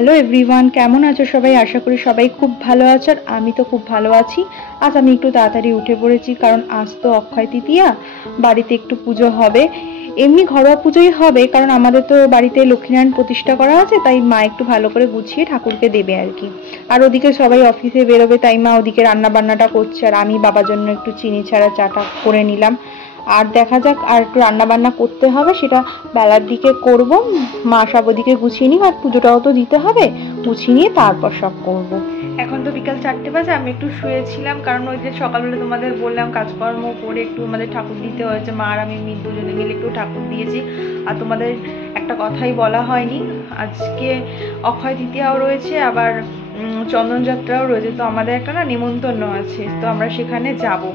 Hello everyone, কেমন আছো সবাই? আশা করি সবাই খুব ভালো আছো। আর আমি তো খুব ভালো আছি। আজ আমি একটু তাড়াতাড়ি উঠে পড়েছি, কারণ আজ তো অক্ষয় তৃতীয়া, বাড়িতে একটু পুজো হবে। এমনি ঘরোয়া পুজোই হবে, কারণ আমাদের তো বাড়িতে লক্ষ্মীনারায়ণ প্রতিষ্ঠা করা আছে, তাই মা একটু ভালো করে গুছিয়ে ঠাকুরকে দেবে আর কি। আর ওদিকে সবাই অফিসে বেরোবে, তাই মা ওদিকে রান্না বান্নাটা করছে, আর আমি বাবার জন্য একটু চিনি ছাড়া চাটা করে নিলাম। আর দেখা যাক, আর একটু রান্না বান্না করতে হবে, সেটা বেলার দিকে করব। মা সব ওদিকে গুছিয়ে নিই, আর পুজোটাও তো দিতে হবে, গুছিয়ে নিয়ে তারপর সব করব। এখন তো বিকাল 4টে বাজে, আমি একটু শুয়েছিলাম, কারণ ওই যে সকালবেলা তোমাদের বললাম কাজকর্ম করে একটু আমাদের ঠাকুর দিতে হয়েছে। মা আর আমি দুজনে মিলে একটু ঠাকুর দিয়েছি। আর তোমাদের একটা কথাই বলা হয়নি, আজকে অক্ষয় তৃতীয়াও রয়েছে, আবার চন্দনযাত্রাও রয়েছে। তো আমাদের একটা না নেমন্তন্ন আছে, তো আমরা সেখানে যাবো,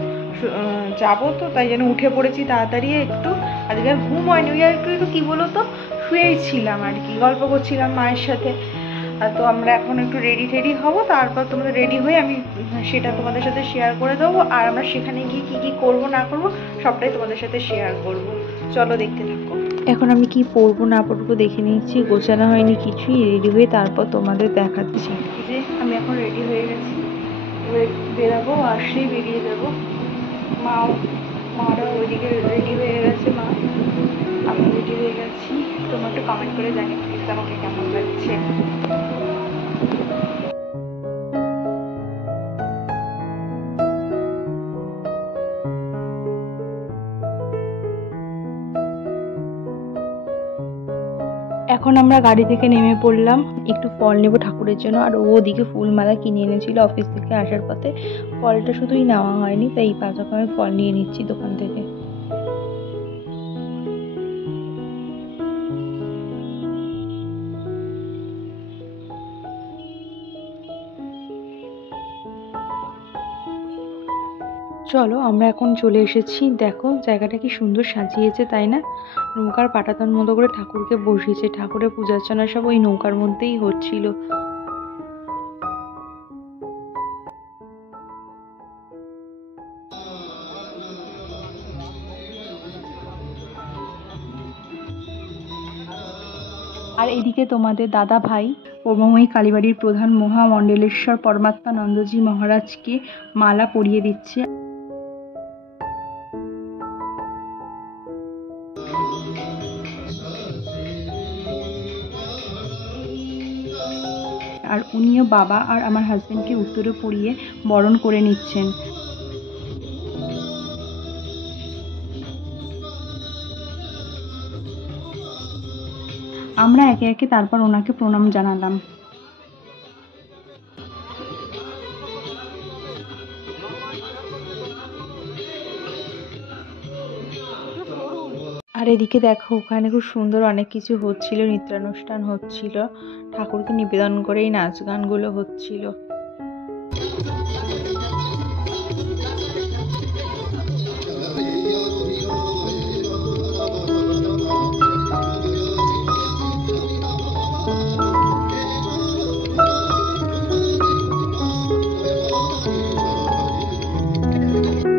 তো তাই জন্য উঠে পড়েছি তাড়াতাড়ি একটু। আজকে আর ঘুম হয়নি, ওই আর একটু কি বলো তো, শুয়েই ছিলাম আর কি, গল্প করছিলাম মায়ের সাথে। তো আমরা এখন একটু রেডি হব, তারপর তোমাদের রেডি হয়ে আমি সেটা তোমাদের সাথে শেয়ার করে দেবো। আর আমরা সেখানে গিয়ে কি কি করবো না করবো সবটাই তোমাদের সাথে শেয়ার করব। চলো দেখতে থাকো। এখন আমি কি পরবো না পরবো দেখে নিচ্ছি, গোছানো হয়নি কিছুই, রেডি হয়ে তারপর তোমাদের দেখাচ্ছি। যে আমি এখন রেডি হয়ে গেছি, এবার বেরাবো, আসলেই বেরিয়ে যাবো। মারা ওইদিকে রেডি হয়ে গেছে, মা আমি রেডি হয়ে গেছি। তোমরা একটু কমেন্ট করে জানি প্লিজ আমাকে কেমন লাগছে। এখন আমরা গাড়ি থেকে নেমে পড়লাম, একটু ফল নেবো ঠাকুরের জন্য। আর ওদিকে ফুলমালা কিনে এনেছিল অফিস থেকে আসার পথে, ফলটা শুধুই নেওয়া হয়নি, তাই এই 5 রকমের ফল নিয়ে নিচ্ছি দোকান থেকে। চলো আমরা এখন চলে এসেছি, দেখো জায়গাটা কি সুন্দর সাজিয়েছে, তাই না? নৌকার পাটাতন মতো করে ঠাকুরকে বসিয়েছে, ঠাকুরের পূজা অর্চনা সব ওই নৌকার মধ্যেই হচ্ছিল। আর এদিকে তোমাদের দাদা ভাই পূর্বময়ী কালীবাড়ির প্রধান মহামণ্ডলেশ্বর পরমাত্মানন্দজি মহারাজকে মালা পরিয়ে দিচ্ছে। আর উনিও বাবা আর আমার হাজবেন্ডকে উত্তরে পরিয়ে বরণ করে নিচ্ছেন। আমরা একে একে তারপর ওনাকে প্রণাম জানালাম। আর এদিকে দেখো ওখানে খুব সুন্দর অনেক কিছু হচ্ছিল, নৃত্যানুষ্ঠান হচ্ছিল, ঠাকুরকে নিবেদন করে এই নাচ গানগুলো হচ্ছিল।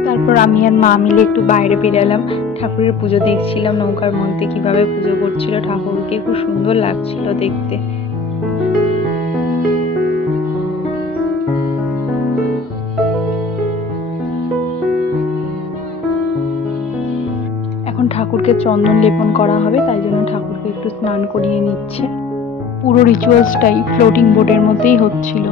তারপর আমি আর মা মিলে একটু বাইরে বেরালাম, ঠাকুরের পুজো দেখছিলাম, নৌকার মধ্যে কিভাবে পুজো করছিল ঠাকুরকে, খুব সুন্দর লাগছিল দেখতে। এখন ঠাকুরকে চন্দন লেপন করা হবে, তাই জন্য ঠাকুরকে একটু স্নান করিয়ে নিচ্ছে। পুরো রিচুয়ালসটাই ফ্লোটিং বোটের মধ্যেই হচ্ছিল।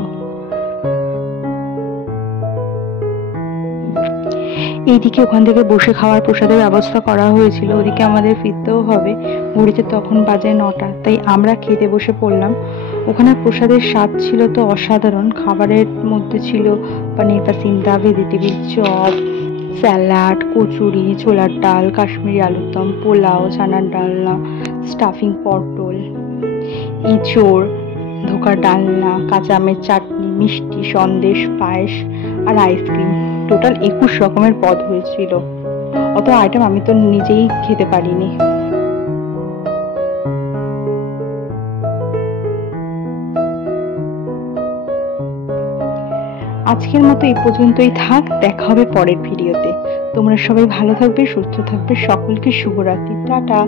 এইদিকে ওখান থেকে বসে খাওয়ার প্রসাদের ব্যবস্থা করা হয়েছিল, ওদিকে আমাদের ফিরতেও হবে, ঘড়িতে তখন বাজে 9টা, তাই আমরা খেতে বসে পড়লাম। ওখানে প্রসাদের স্বাদ ছিল তো অসাধারণ, খাবারের মধ্যে ছিল paneer pasanda, vegetable chop, salad, kachori, ছোলার ডাল, কাশ্মীরি আলুর দম, পোলাও, চানার ডালনা, স্টাফিং পটল, এঁচোড়, ধোকার ডালনা, কাঁচা আমের চাটনি, মিষ্টি, সন্দেশ, পায়েস আর আইসক্রিম। টোটাল 21 রকমের পদ হয়েছিল। অত আইটেম আমি তো নিজেই খেতে পারিনি। আজকের মতো এই পর্যন্তই থাক, দেখা হবে পরের ভিডিওতে। তোমরা সবাই ভালো থাকবে, সুস্থ থাকবে, সকলকে শুভরাত্রি, টাটা।